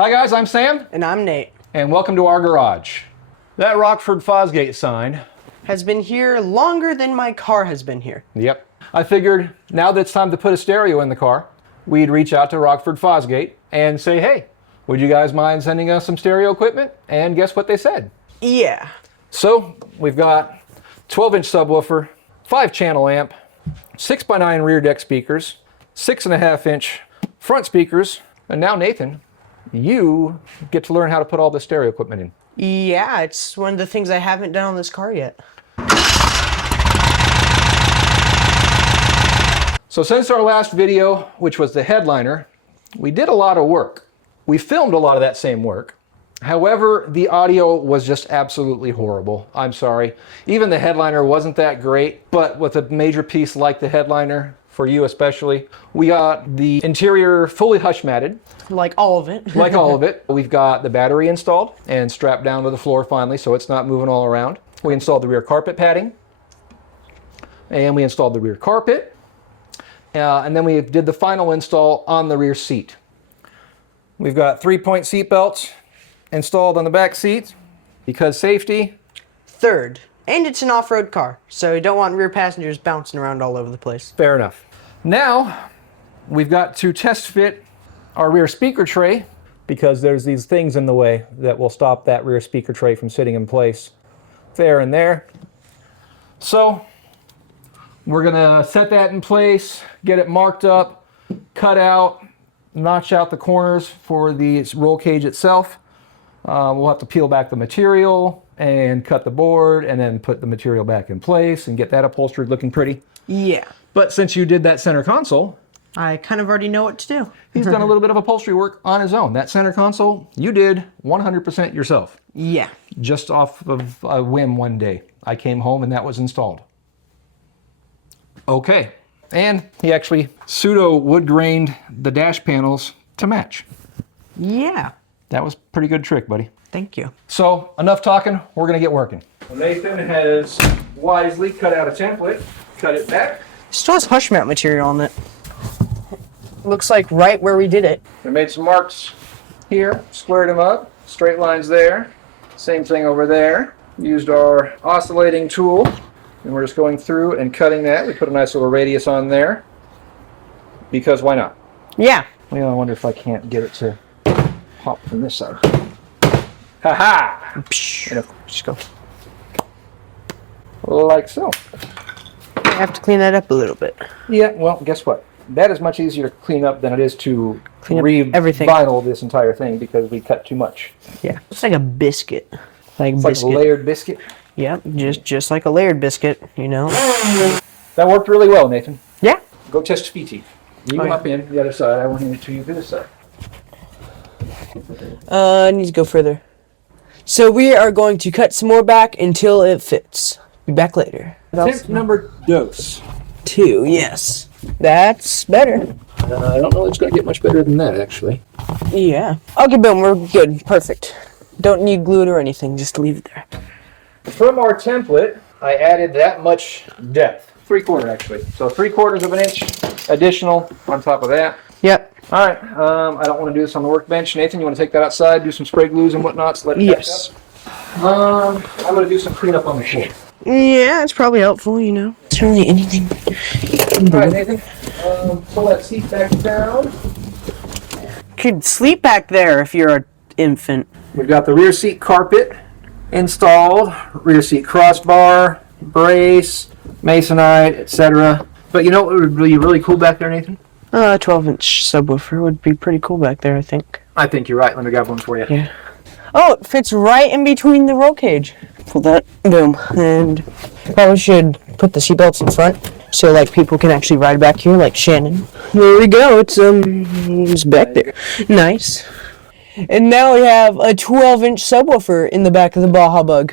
Hi guys, I'm Sam. And I'm Nate. And welcome to our garage. That Rockford Fosgate sign has been here longer than my car has been here. Yep. I figured now that it's time to put a stereo in the car, we'd reach out to Rockford Fosgate and say, hey, would you guys mind sending us some stereo equipment? And guess what they said? Yeah. So we've got 12-inch subwoofer, 5-channel amp, 6x9 rear deck speakers, 6.5-inch front speakers, and now Nathan, you get to learn how to put all the stereo equipment in. Yeah, it's one of the things I haven't done on this car yet. So since our last video, which was the headliner, we did a lot of work. We filmed a lot of that same work. However, the audio was just absolutely horrible. I'm sorry. Even the headliner wasn't that great, but with a major piece like the headliner, for you especially, we got the interior fully hush matted. Like all of it. Like all of it. We've got the battery installed and strapped down to the floor finally, so it's not moving all around. We installed the rear carpet padding, and we installed the rear carpet, and then we did the final install on the rear seat. We've got 3-point seat belts installed on the back seat because safety. Third. And it's an off-road car, so you don't want rear passengers bouncing around all over the place. Fair enough. Now, we've got to test fit our rear speaker tray because there's these things in the way that will stop that rear speaker tray from sitting in place there and there. So, we're gonna set that in place, get it marked up, cut out, notch out the corners for the roll cage itself. We'll have to peel back the material and cut the board and then put the material back in place and get that upholstered looking pretty. Yeah. But since you did that center console, I kind of already know what to do. He's done a little bit of upholstery work on his own. That center console, you did 100% yourself. Yeah. Just off of a whim one day. I came home and that was installed. Okay. And he actually pseudo wood grained the dash panels to match. Yeah. That was a pretty good trick, buddy. Thank you. So, enough talking, we're gonna get working. Nathan has wisely cut out a template, cut it back. Still has hush mat material on it. Looks like right where we did it. We made some marks here, squared them up, straight lines there. Same thing over there. Used our oscillating tool, and we're just going through and cutting that. We put a nice little radius on there, because why not? Yeah. Well, I wonder if I can't get it to pop from this side. Ha-ha! Just go. Like so. I have to clean that up a little bit. Yeah, well, guess what? That is much easier to clean up than it is to re-vinyl this entire thing because we cut too much. Yeah, it's like a biscuit. It's like a layered biscuit. Yep, just like a layered biscuit, you know. That worked really well, Nathan. Yeah. Go test feet. You come up in the other side. I will hand it to you to this side. I need to go further. So we are going to cut some more back until it fits. Be back later. Tip number 2, yes. That's better. I don't know if it's going to get much better than that, actually. Yeah. Okay, boom, we're good. Perfect. Don't need glue it or anything, just leave it there. From our template, I added that much depth. 3/4, actually. So 3/4 of an inch additional on top of that. Yep. All right, I don't want to do this on the workbench. Nathan, you want to take that outside, do some spray glues and whatnot, so let it yes. catch up? I'm going to do some cleanup on the floor. Yeah, it's probably helpful, you know. It's really anything. All right, Nathan, pull that seat back down. Could sleep back there if you're an infant. We've got the rear seat carpet installed, rear seat crossbar, brace, Masonite, etc. But you know what would be really cool back there, Nathan? A 12-inch subwoofer would be pretty cool back there, I think. I think you're right. Let me grab one for you. Yeah. Oh, it fits right in between the roll cage. Pull that, boom. And probably should put the seatbelts in front so like people can actually ride back here like Shannon. There we go. It's back there. Nice. And now we have a 12-inch subwoofer in the back of the Baja Bug.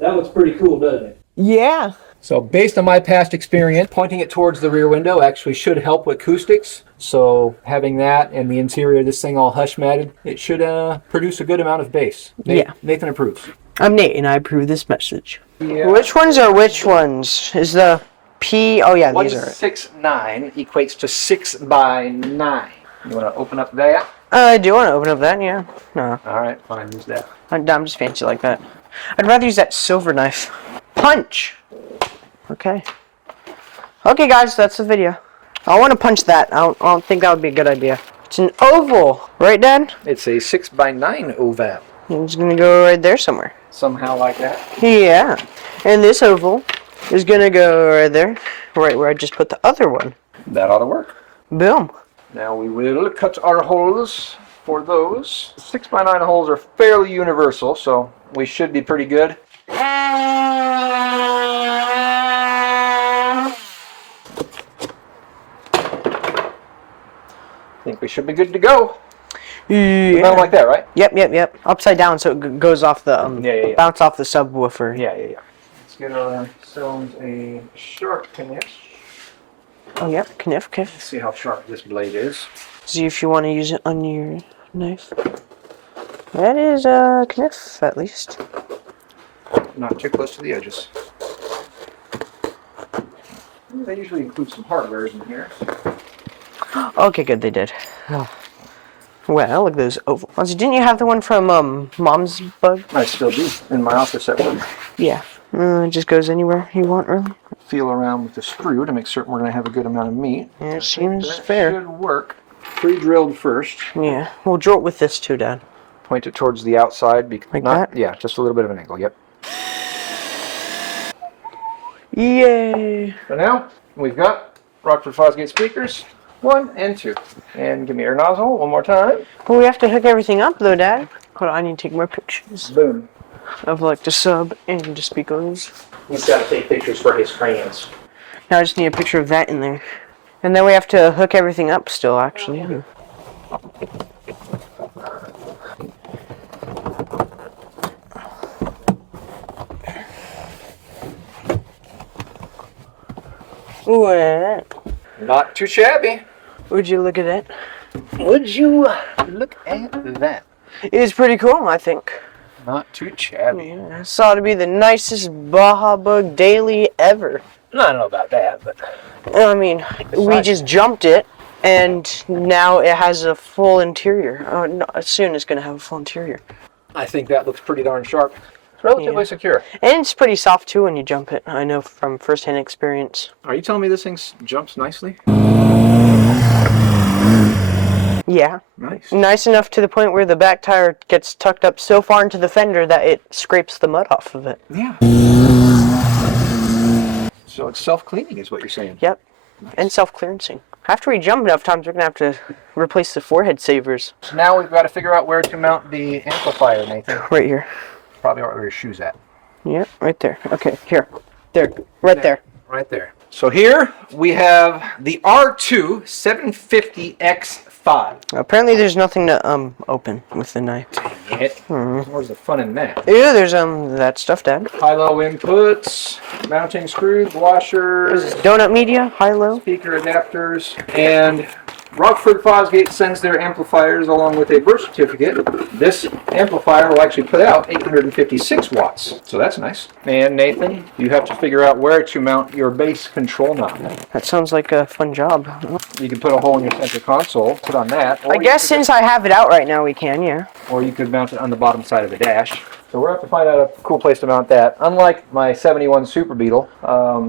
That looks pretty cool, doesn't it? Yeah. So based on my past experience, pointing it towards the rear window actually should help with acoustics. So having that and the interior of this thing all hush matted, it should produce a good amount of bass. Nathan approves. I'm Nate and I approve this message. Yeah. Which ones are which ones? Is the P? Oh yeah, these are. 169 equates to 6 by 9. You want to open up that? I do want to open up that, yeah. No, All right, fine, use that. I'm just fancy like that. I'd rather use that silver knife. Punch! Okay. Okay, guys, that's the video. I want to punch that. I don't think that would be a good idea. It's an oval, right, Dad? It's a 6x9 oval. It's going to go right there somewhere. Somehow like that. Yeah. And this oval is going to go right there, right where I just put the other one. That ought to work. Boom. Now we will cut our holes for those. 6x9 holes are fairly universal, so we should be pretty good. I think we should be good to go. Yeah. About like that, right? Yep. Upside down so it goes off the, bounce off the subwoofer. Yeah. Let's get ourselves a sharp finish. Oh, yep, kniff. Let's see how sharp this blade is. See if you want to use it on your knife. That is a kniff, at least. Not too close to the edges. They usually include some hardware in here. Okay, good, they did. Oh. Well, look at those oval ones. Didn't you have the one from Mom's Bug? I still do, in my office at work. Yeah. It just goes anywhere you want, really. Feel around with the screw to make certain we're going to have a good amount of meat. Yeah, it seems that fair. Should work. Pre-drilled first. Yeah. We'll drill it with this too, Dad. Point it towards the outside. Like not, that? Yeah, just a little bit of an angle, yep. Yay! So now, we've got Rockford Fosgate speakers, 1 and 2. And give me your nozzle one more time. Well, we have to hook everything up, though, Dad. Hold on, I need to take more pictures Boom. of, like, the sub and the speakers. He's got to take pictures for his crayons. Now I just need a picture of that in there. And then we have to hook everything up still, actually. Ooh, that. Not too shabby. Would you look at that? Would you look at that? It is pretty cool, I think. Not too shabby. Yeah, I saw it to be the nicest Baja Bug daily ever. I don't know about that, but... I mean, we just jumped it, and now it has a full interior. No, soon it's going to have a full interior. I think that looks pretty darn sharp. It's relatively secure. And it's pretty soft, too, when you jump it. I know from first-hand experience. Are you telling me this thing jumps nicely? Yeah. Nice. Nice enough to the point where the back tire gets tucked up so far into the fender that it scrapes the mud off of it. Yeah. So it's self-cleaning is what you're saying? Yep. Nice. And self-clearancing. After we jump enough times, we're going to have to replace the forehead savers. So now we've got to figure out where to mount the amplifier, Nathan. Right here. Probably right where your shoe's at. Yeah, right there. Okay, here. There. Right there. Right there. So here we have the R2 750X5. Apparently there's nothing to open with the knife. Dang it. Where's the fun in that? Ew, there's that stuff, Dad. High-low inputs, mounting screws, washers, Donut media, high-low. speaker adapters, and Rockford Fosgate sends their amplifiers along with a birth certificate. This amplifier will actually put out 856 watts, so that's nice. And Nathan, you have to figure out where to mount your bass control knob. That sounds like a fun job. You can put a hole in your center console, put on that. I guess since I have it out right now, we can, yeah. Or you could mount it on the bottom side of the dash. So we're going to have to find out a cool place to mount that. Unlike my 71 Super Beetle,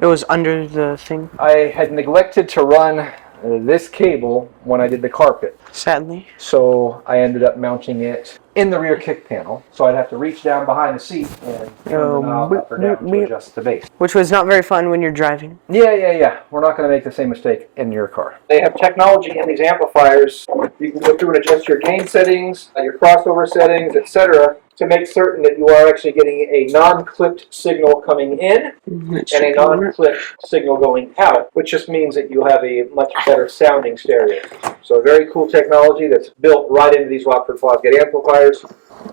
it was under the thing. I had neglected to run this cable when I did the carpet. Sadly. So I ended up mounting it in the rear kick panel. So I'd have to reach down behind the seat and turn the knob up or down to adjust the bass. Which was not very fun when you're driving. Yeah. We're not going to make the same mistake in your car. They have technology in these amplifiers. You can go through and adjust your gain settings, your crossover settings, etc., to make certain that you are actually getting a non-clipped signal coming in and a non-clipped signal going out, which just means that you have a much better sounding stereo. So very cool technology that's built right into these Rockford Fosgate amplifiers.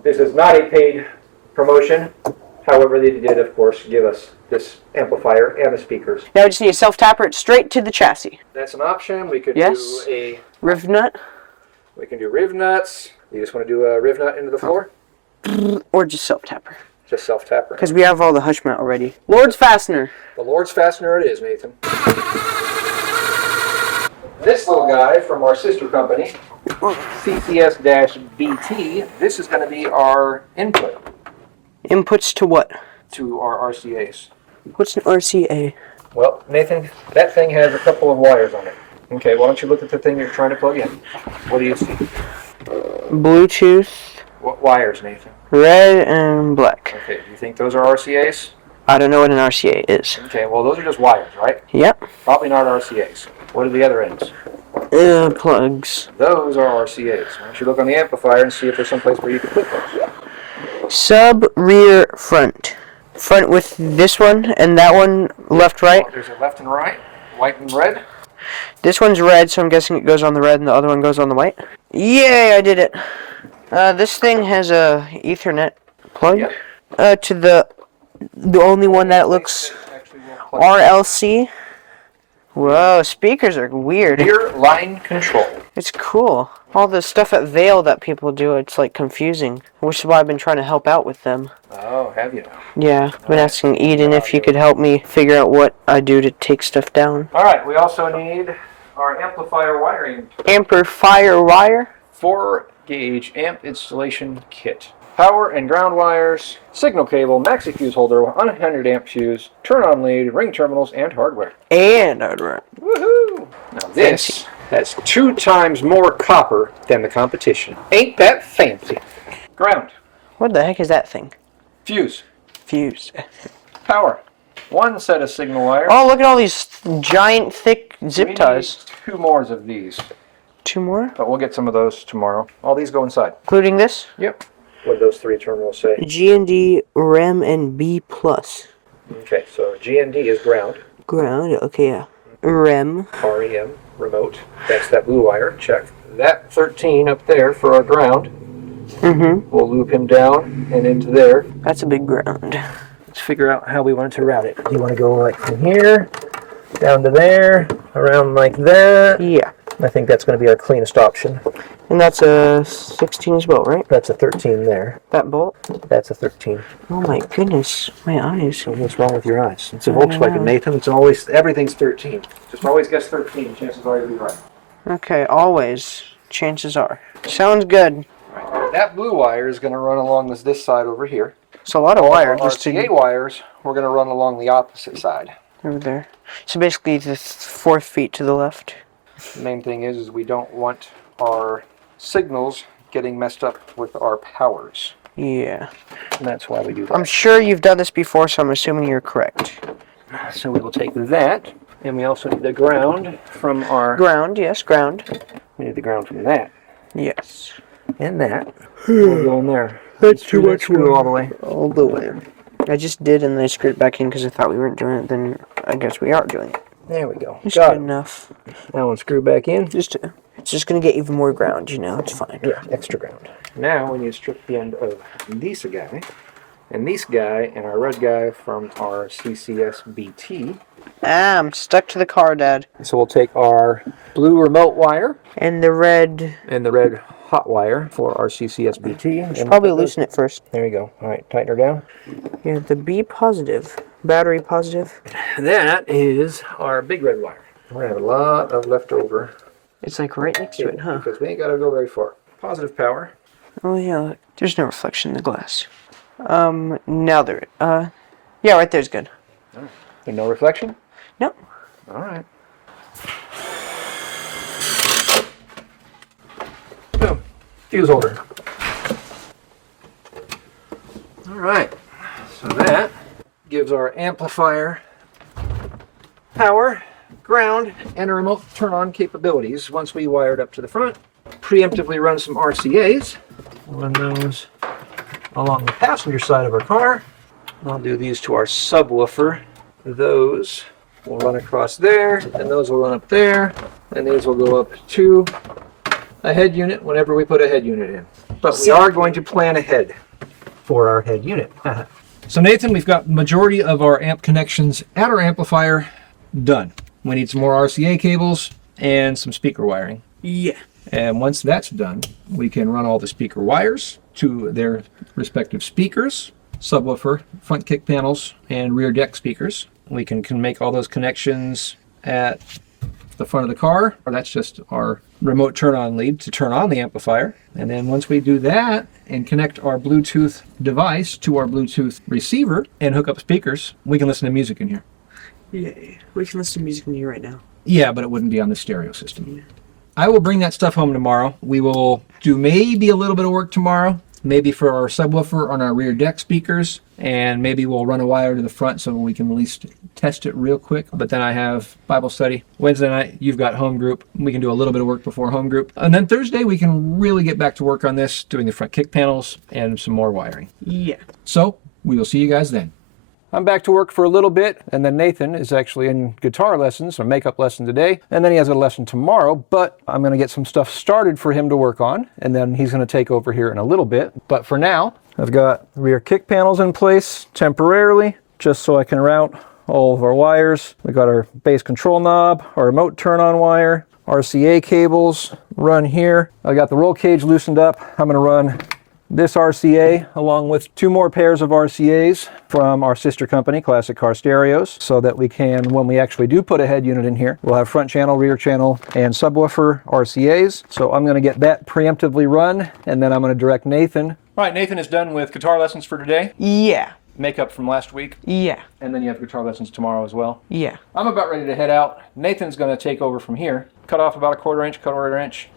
This is not a paid promotion. However, they did, of course, give us this amplifier and the speakers. Now we just need to self-tapper it straight to the chassis. That's an option. We could Yes. do a Riv nut. We can do riv nuts. You just want to do a riv nut into the floor? Or just self-tapper. Just self-tapper. Because we have all the hush mount already. Lord's fastener. The Lord's fastener it is, Nathan. this little guy from our sister company, CCS-BT, this is going to be our input Inputs to what? to our RCAs. What's an RCA? Well, Nathan, that thing has a couple of wires on it. Okay, why don't you look at the thing you're trying to plug in? What do you see? Bluetooth, What wires, Nathan? red and black. Okay, do you think those are RCAs? I don't know what an RCA is. Okay, well, those are just wires, right? Yep. Probably not RCAs. What are the other ends? Plugs. Those are RCAs. Why don't you look on the amplifier and see if there's some place where you can put those? Sub, rear, front. Front with this one and that one left, right. There's a left and right, white and red. This one's red, so I'm guessing it goes on the red and the other one goes on the white. Yay, I did it. This thing has a Ethernet plug. Yep. To the only one that looks RLC. Whoa, speakers are weird. Rear line control. It's cool. All the stuff at Vail that people do, it's like confusing. Which is why I've been trying to help out with them. Oh, have you? Yeah, I've been asking Eden if you could help me figure out what I do to take stuff down. All right, we also need our amplifier wiring. Amplifier wire? 4-gauge amp installation kit. Power and ground wires, signal cable, maxi fuse holder, 100 amp fuse, turn on lead, ring terminals, and hardware. And hardware. Woohoo! Now this has 2 times more copper than the competition. Ain't that fancy? Ground. What the heck is that thing? Fuse. Fuse. Power. 1 set of signal wires. Oh, look at all these giant, thick zip We ties. need 2 more of these, 2 more? but we'll get some of those tomorrow. All these go inside. Including this? Yep. What do those 3 terminals say? G&D, REM, and B+. Okay, so GND is ground. Ground, okay, yeah. REM. REM, remote. That's that blue wire, check. That 13 up there for our ground. Mm-hmm. We'll loop him down and into there. That's a big ground. Let's figure out how we want to route it. Do you want to go like from here, down to there, around like that? Yeah. I think that's going to be our cleanest option. And that's a 16 as well, right? That's a 13 there. That bolt? That's a 13. Oh my goodness, my eyes. What's wrong with your eyes? It's a Volkswagen, Nathan. It's always, everything's 13. Just always guess 13. Chances are you'll be right. Okay, always. Chances are. Sounds good. Right. That blue wire is going to run along this side over here. It's a lot of wire. Our Just RCA to wires, we're going to run along the opposite side. over there. So basically the 4 feet to the left. The main thing is we don't want our signals getting messed up with our powers. Yeah. And that's why we do that. I'm sure you've done this before, so I'm assuming you're correct. So we will take that, and we also need the ground from our... Ground, yes, ground. We need the ground from that. Yes. And that. We'll go in there. That's Screw that screw all the way. All the way. I just did, and then I screwed it back in because I thought we weren't doing it. Then I guess we are doing it. There we go. It's Got good it. enough. That one screw back in. It's just gonna get even more ground, you know. It's fine. Yeah, extra ground. Now we need to strip the end of this guy, and our red guy from our CCS-BT. Ah, I'm stuck to the car, Dad. So we'll take our blue remote wire And the red. and the red hot wire for our CCS-BT. Should probably loosen it first. There you go. All right, tighten her down. Yeah, the B positive. Battery positive. That is our big red wire. We're going to have a lot of leftover. It's like right next to it, huh? Because we ain't got to go very far. Positive power. Oh yeah, look. There's no reflection in the glass. Now there. Yeah, right there's good. And no reflection? No. All right. Boom. Fuse holder. All right. So that gives our amplifier power, ground, and a remote turn-on capabilities. Once we wire it up to the front, preemptively run some RCAs. We'll run those along the passenger side of our car. I'll do these to our subwoofer. Those will run across there, and those will run up there, and these will go up to a head unit whenever we put a head unit in. But we are going to plan ahead for our head unit. So Nathan, we've got majority of our amp connections at our amplifier done. We need some more RCA cables and some speaker wiring. Yeah. And once that's done, we can run all the speaker wires to their respective speakers, subwoofer, front kick panels, and rear deck speakers. We can make all those connections at the front of the car, or that's just our remote turn-on lead to turn on the amplifier. And then once we do that and connect our Bluetooth device to our Bluetooth receiver and hook up speakers, we can listen to music in here. Yeah, we can listen to music in here right now. Yeah, but it wouldn't be on the stereo system. Yeah. I will bring that stuff home tomorrow. We will do maybe a little bit of work tomorrow, maybe for our subwoofer on our rear deck speakers, and maybe we'll run a wire to the front so we can at least test it real quick. But then I have Bible study. Wednesday night, you've got home group. We can do a little bit of work before home group. And then Thursday, we can really get back to work on this, doing the front kick panels and some more wiring. Yeah. So we will see you guys then. I'm back to work for a little bit, and then Nathan is actually in guitar lessons, or makeup lesson today, and then he has a lesson tomorrow, but I'm going to get some stuff started for him to work on, and then he's going to take over here in a little bit. But for now, I've got rear kick panels in place temporarily, just so I can route all of our wires. We got our bass control knob, our remote turn-on wire, RCA cables run here. I got the roll cage loosened up. I'm going to run this RCA along with 2 more pairs of RCAs from our sister company, Classic Car Stereos, so that we can, when we actually do put a head unit in here, we'll have front channel, rear channel, and subwoofer RCAs. So I'm going to get that preemptively run, and then I'm going to direct Nathan. All right, Nathan is done with guitar lessons for today. Yeah. Makeup from last week. Yeah. And then you have guitar lessons tomorrow as well. Yeah. I'm about ready to head out. Nathan's going to take over from here. Cut off about a quarter inch, quarter inch.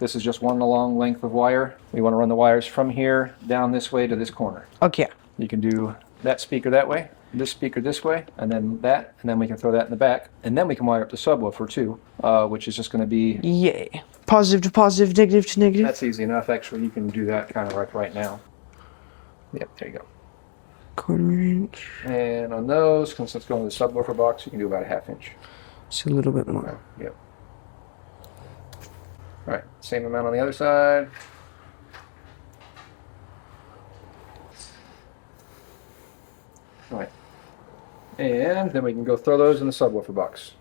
This is just one long length of wire. We want to run the wires from here down this way to this corner. Okay. You can do that speaker that way, this speaker this way, and then that, and then we can throw that in the back. And then we can wire up the subwoofer too, which is just going to be... Yeah. Positive to positive, negative to negative. That's easy enough. Actually, you can do that kind of right now. Yep, there you go. Quarter inch. And on those, since it's going to the subwoofer box, you can do about a 1/2 inch. Just a little bit more. Yep. All right, same amount on the other side. All right. And then we can go throw those in the subwoofer box.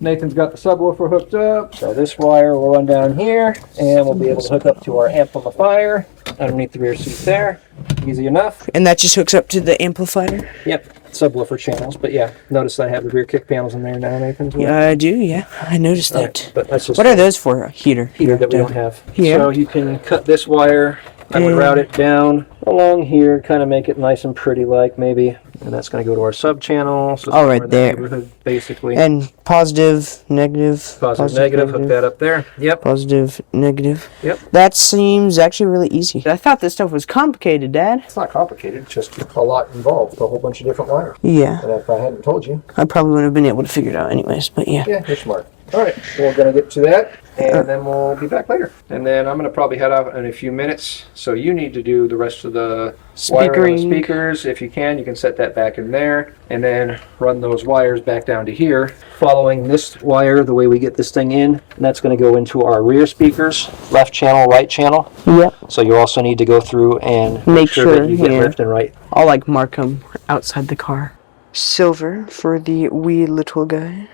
Nathan's got the subwoofer hooked up, so this wire will run down here, and we'll be able to hook up to our amplifier underneath the rear seat there. Easy enough. And that just hooks up to the amplifier? Yep, subwoofer channels, but yeah, notice I have the rear kick panels in there now, Nathan. Yeah, I do, yeah. I noticed that. Right, but that's just what are those for? A heater? Heater that we don't have. Here. So you can cut this wire. I would route it down along here, kind of make it nice and pretty like maybe. And that's going to go to our sub channel. So oh, right there. Basically. And positive, negative. Positive, negative, hook that up there. Yep. Positive, negative. Yep. That seems actually really easy. I thought this stuff was complicated, Dad. It's not complicated, it's just a lot involved, a whole bunch of different wires. Yeah. And if I hadn't told you. I probably wouldn't have been able to figure it out anyways, but yeah. Yeah, you're smart. All right, we're going to get to that, and then we'll be back later. And then I'm going to probably head out in a few minutes, so you need to do the rest of the wiring on the speakers. If you can set that back in there, and then run those wires back down to here, following this wire the way we get this thing in, and that's going to go into our rear speakers, left channel, right channel. Yep. So you also need to go through and make sure that you get left and right. I'll mark them outside the car. Silver for the wee little guy.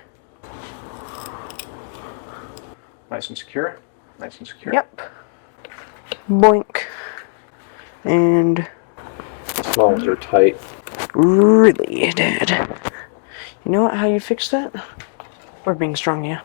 Nice and secure. Nice and secure. Yep. Boink. And as long as they're tight. Really, Dad. You know how you fix that? We're being strong, yeah.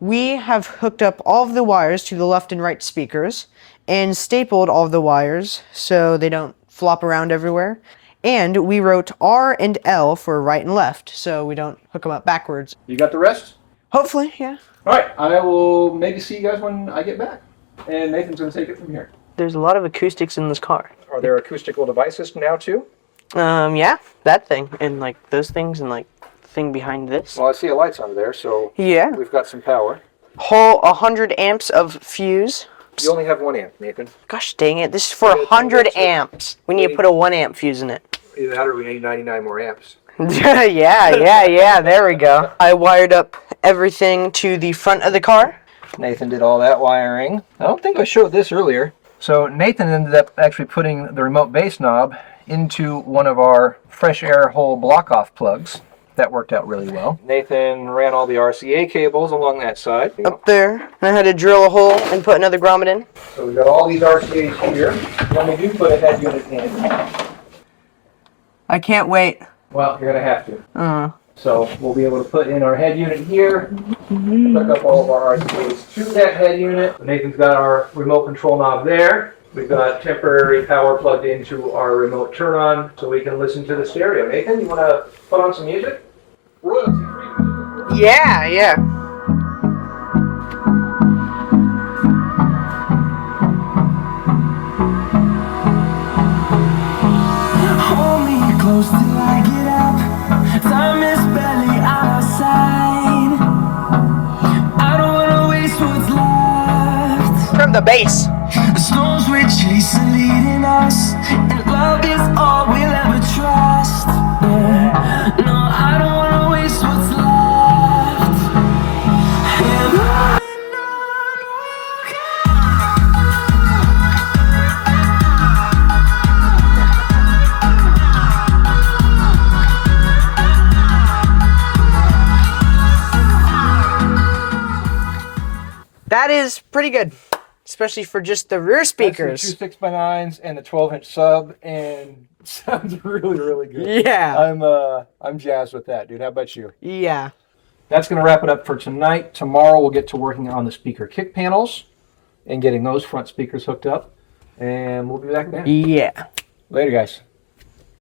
We have hooked up all of the wires to the left and right speakers and stapled all of the wires so they don't flop around everywhere. And we wrote R and L for right and left so we don't hook them up backwards. You got the rest? Hopefully, yeah. All right, I will maybe see you guys when I get back. And Nathan's going to take it from here. There's a lot of acoustics in this car. Are there acoustical devices now too? Yeah, that thing and those things and thing behind this. Well, I see a lights under there, so yeah, we've got some power. Whole 100 amps of fuse. You only have 1 amp, Nathan. Gosh dang it, this is for 100 amps. We need to put a 1 amp fuse in it. Either that or we need 99 more amps. yeah, there we go. I wired up everything to the front of the car. Nathan did all that wiring. I don't think I showed this earlier. So Nathan ended up actually putting the remote bass knob into one of our fresh air hole block-off plugs. That worked out really well. Nathan ran all the RCA cables along that side. Up there. And I had to drill a hole and put another grommet in. So we've got all these RCAs here. When we do put a head unit in. I can't wait. Well, you're going to have to. So we'll be able to put in our head unit here, hook up all of our RCAs to that head unit. Nathan's got our remote control knob there. We've got temporary power plugged into our remote turn on so we can listen to the stereo. Nathan, you want to put on some music? Royalty free. Yeah, yeah. Hold me close till I get up. Time is barely on our side. I don't wanna waste what's left. From the base. The storms we're chasing leading us, and love is all we'll ever trust. Yeah. No, I don't wanna waste what's left. And on That is pretty good, especially for just the rear speakers. That's the 2 6x9s and the 12-inch sub, and it sounds really, really good. Yeah. I'm jazzed with that, dude. How about you? Yeah. That's going to wrap it up for tonight. Tomorrow we'll get to working on the speaker kick panels and getting those front speakers hooked up, and we'll be back then. Yeah. Later, guys.